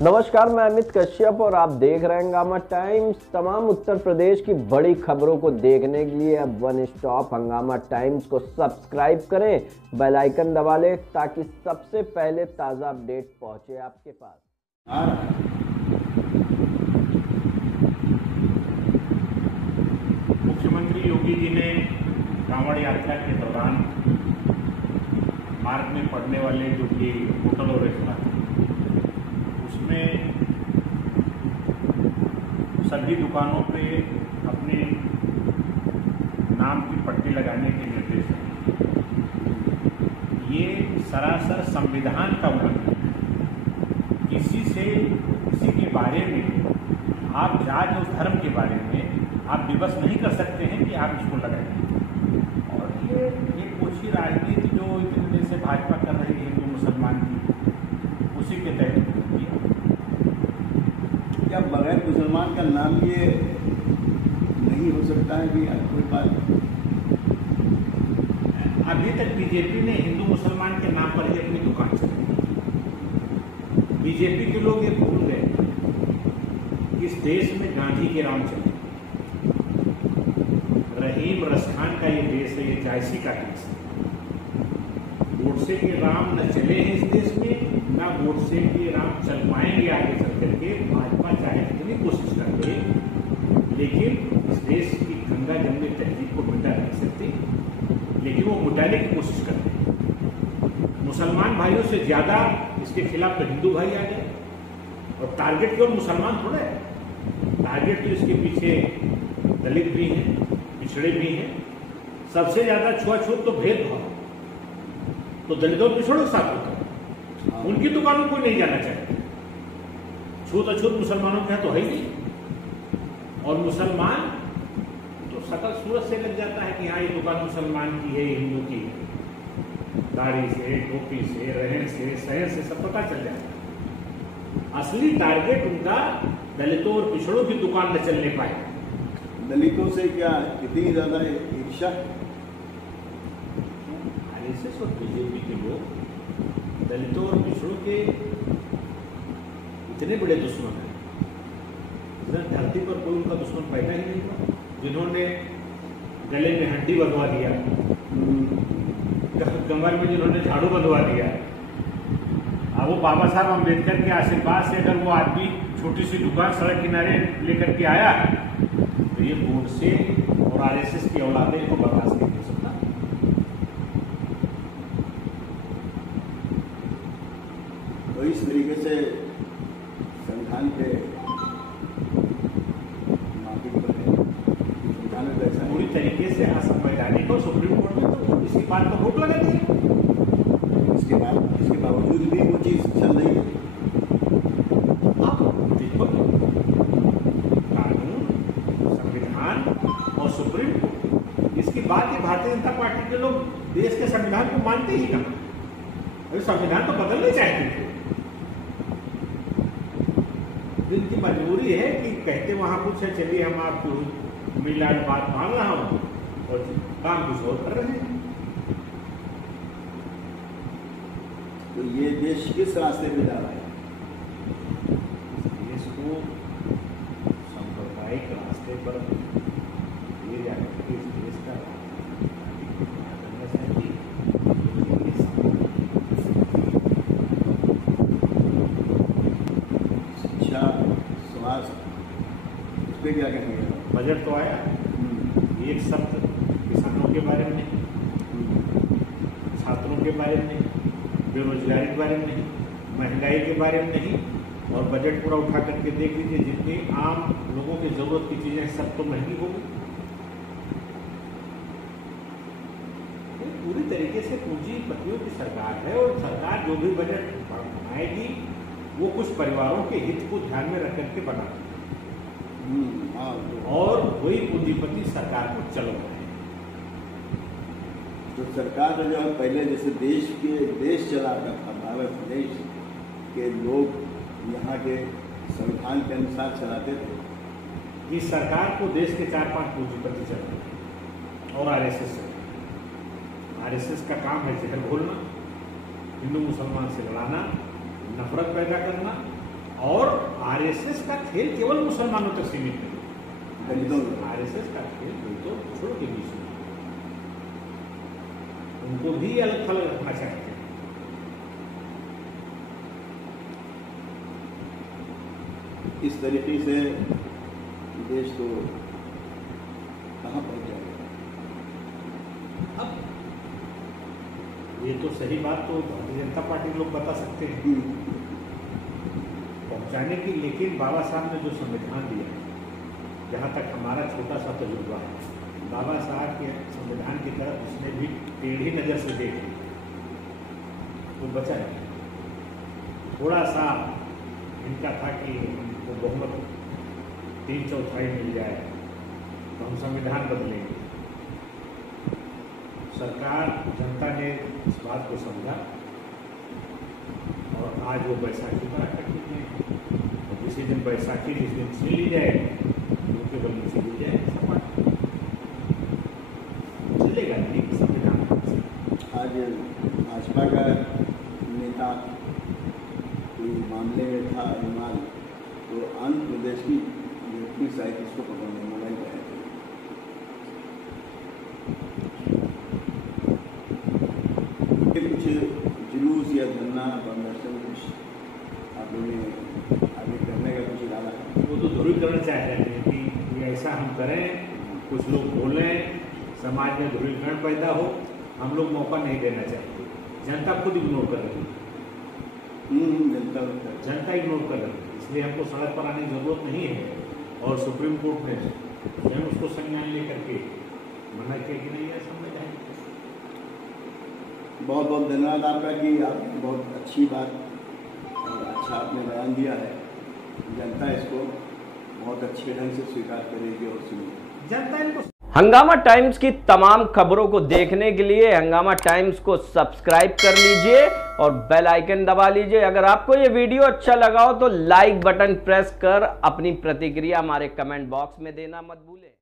नमस्कार, मैं अमित कश्यप और आप देख रहे हैं हंगामा टाइम्स। तमाम उत्तर प्रदेश की बड़ी खबरों को देखने के लिए अब वन स्टॉप हंगामा टाइम्स को सब्सक्राइब करें, बेल आइकन दबा लें ताकि सबसे पहले ताज़ा अपडेट पहुंचे आपके पास। मुख्यमंत्री योगी जी ने कांवड़ यात्रा के दौरान मार्ग में पड़ने वाले जो कि होटल और रेस्टोरेंट उसमें सभी दुकानों पे अपने नाम की पट्टी लगाने के निर्देश हैं। ये सरासर संविधान का उल्लंघन है। किसी के बारे में आप जात और धर्म के बारे में आप विवश नहीं कर सकते हैं कि आप इसको लगाएं। और ये एक ओछी राजनीति जो इतने दिन से भाजपा कर रही है हिंदू मुसलमान की, उसी के तहत किया। क्या बगैर मुसलमान का नाम ये नहीं हो सकता है कि कोई बात? अभी तक बीजेपी ने हिंदू मुसलमान के नाम पर ही अपनी दुकान चलाई। बीजेपी के लोग ये भूल गए इस देश में गांधी के राम चले, रहीम रसखान का ये देश है, ये जायसी का देश है। गोडसे के राम न चले हैं इस देश में, ना गोडसे के राम चल पाएंगे आगे चल करके। भाजपा चाहे कितनी कोशिश कर ले, लेकिन इस देश की गंगा जमनी तहजीब को मिटा नहीं सकती, लेकिन वो मिटाने की कोशिश करते हैं। मुसलमान भाइयों से ज्यादा इसके खिलाफ तो हिंदू भाई आ गए, और टारगेट केवल मुसलमान थोड़ा है, टारगेट तो इसके पीछे दलित भी हैं, पिछड़े भी हैं। सबसे ज्यादा छुआछूत तो भेदभाव तो दलितों और पिछड़ों के साथ होता है। उनकी दुकानों को नहीं जाना चाहिए। छूत अछूत मुसलमानों के यहाँ तो है ही नहीं, और मुसलमान तो सकल सूरत से लग जाता है कि हाँ ये दुकान मुसलमान की है, हिंदू की है। दाढ़ी से, टोपी से, रहन से, शहर से सब पता चल जाता है। असली टारगेट उनका दलितों और पिछड़ों की दुकान न चलने पाए। दलितों से क्या इतनी ज्यादा ईर्ष्या? आरएसएस और बीजेपी के लोग दलितों और पिछड़ों के इतने बड़े दुश्मन हैं, धरती पर कोई उनका दुश्मन पैदा ही नहीं हुआ। जिन्होंने गले में हड्डी बंधवा दिया, कमर में जिन्होंने झाड़ू बंधवा दिया, अब वो बाबा साहब अम्बेडकर के आशीर्वाद से अगर वो आदमी छोटी सी दुकान सड़क किनारे लेकर के आया तो ये गोडसे और आरएसएस की औलादें को बर्दाश्त नहीं कर सकता। तो इस तरीके से संविधान के नागरिक बने, संविधान में ऐसा पूरी तरीके से असंवैधानिक और सुप्रीम कोर्ट में तो इसी बात पर वोट लगा दी। इसके बावजूद भी वो चीज चल रही है। देखो, कानून, संविधान और सुप्रीम कोर्ट, इसकी बात ही भारतीय जनता पार्टी के लोग देश के संविधान को मानते ही कहाँ। अरे संविधान तो बदलने चाहते थे, जिनकी मजबूरी है कि कहते वहां कुछ है, चलिए हम आपको मिला बात मान रहा हूं, और काम कुछ और कर रहे हैं। तो ये देश किस रास्ते पे जा रहा है? देश को सांप्रदायिक रास्ते पर ले जाकर के इस देश का शिक्षा, स्वास्थ्य, उस पर क्या कहेंगे? बजट तो आया, एक शब्द किसानों के बारे में नहीं, छात्रों के बारे में नहीं, बेरोजगारी के बारे में नहीं, महंगाई के बारे में नहीं। और बजट पूरा उठा करके देख लीजिए, जितनी आम लोगों की जरूरत की चीजें सब तो महंगी हो गई। पूरी तरीके से पूंजीपतियों की सरकार है, और सरकार जो भी बजट बनाएगी वो कुछ परिवारों के हित को ध्यान में रख करके बनाती है, और वही पूंजीपति सरकार को चलो रहे हैं। तो सरकार जो है पहले जैसे देश चलाता था, भारत देश के लोग यहाँ के संविधान के अनुसार चलाते थे। इस सरकार को देश के 4-5 पूंजीपति चलाते हैं, और आरएसएस का काम है जहर घोलना, हिंदू मुसलमान से लड़ाना, नफरत पैदा करना, और आरएसएस का खेल केवल मुसलमानों तक सीमित नहीं, आरएसएस का खेल तो छोड़ के बीच में उनको भी अलग थलग रखना चाहते हैं। इस तरीके से देश तो कहाँ पहुंच जाएगा। अब ये तो सही बात तो भारतीय जनता पार्टी लोग बता सकते हैं पहुंचाने की, लेकिन बाबा साहब ने जो संविधान दिया, जहाँ तक हमारा छोटा सा तजुर्बा है, बाबा साहब के संविधान की तरफ उसने भी टेढ़ी नज़र से देख वो बचा है। थोड़ा सा इनका था कि हमको बहुमत 3/4 मिल जाए तो हम संविधान बदलेंगे। सरकार, जनता ने इस बात को समझा और आज वो बैसाखी पर आकर के और किसी दिन बैसाखी जिस दिन छीन ली जाए वो केवल नीचे गिर जाए, चलेगा नहीं संविधान। आज भाजपा का नेता मामले में था अनुमान, तो आंध्र प्रदेश की यूपी साइड इसको पकड़ने में लग गए थे। कुछ जुलूस या धरना प्रदर्शन कुछ आप लोगों ने आगे करने का कुछ इरादा है? वो तो जरूर करना चाह रहे हैं कि ऐसा हम करें, कुछ लोग बोलें, समाज में ध्रुवीकरण पैदा हो। हम लोग मौका नहीं देना चाहते, जनता खुद इग्नोर कर रही है। जनता इग्नोर कर रही है, इसलिए हमको सड़क पर आने की जरूरत नहीं है। और सुप्रीम कोर्ट ने स्वयं उसको संज्ञान लेकर के मना किया कि नहीं ऐसा समझ आए। बहुत बहुत धन्यवाद आपका कि आपने बहुत अच्छी बात और अच्छा आपने बयान दिया है। जनता इसको बहुत अच्छे ढंग से स्वीकार करेगी और सुनेगी। जनता इनको हंगामा टाइम्स की तमाम खबरों को देखने के लिए हंगामा टाइम्स को सब्सक्राइब कर लीजिए और बेल आइकन दबा लीजिए। अगर आपको ये वीडियो अच्छा लगा हो तो लाइक बटन प्रेस कर अपनी प्रतिक्रिया हमारे कमेंट बॉक्स में देना मत भूलें।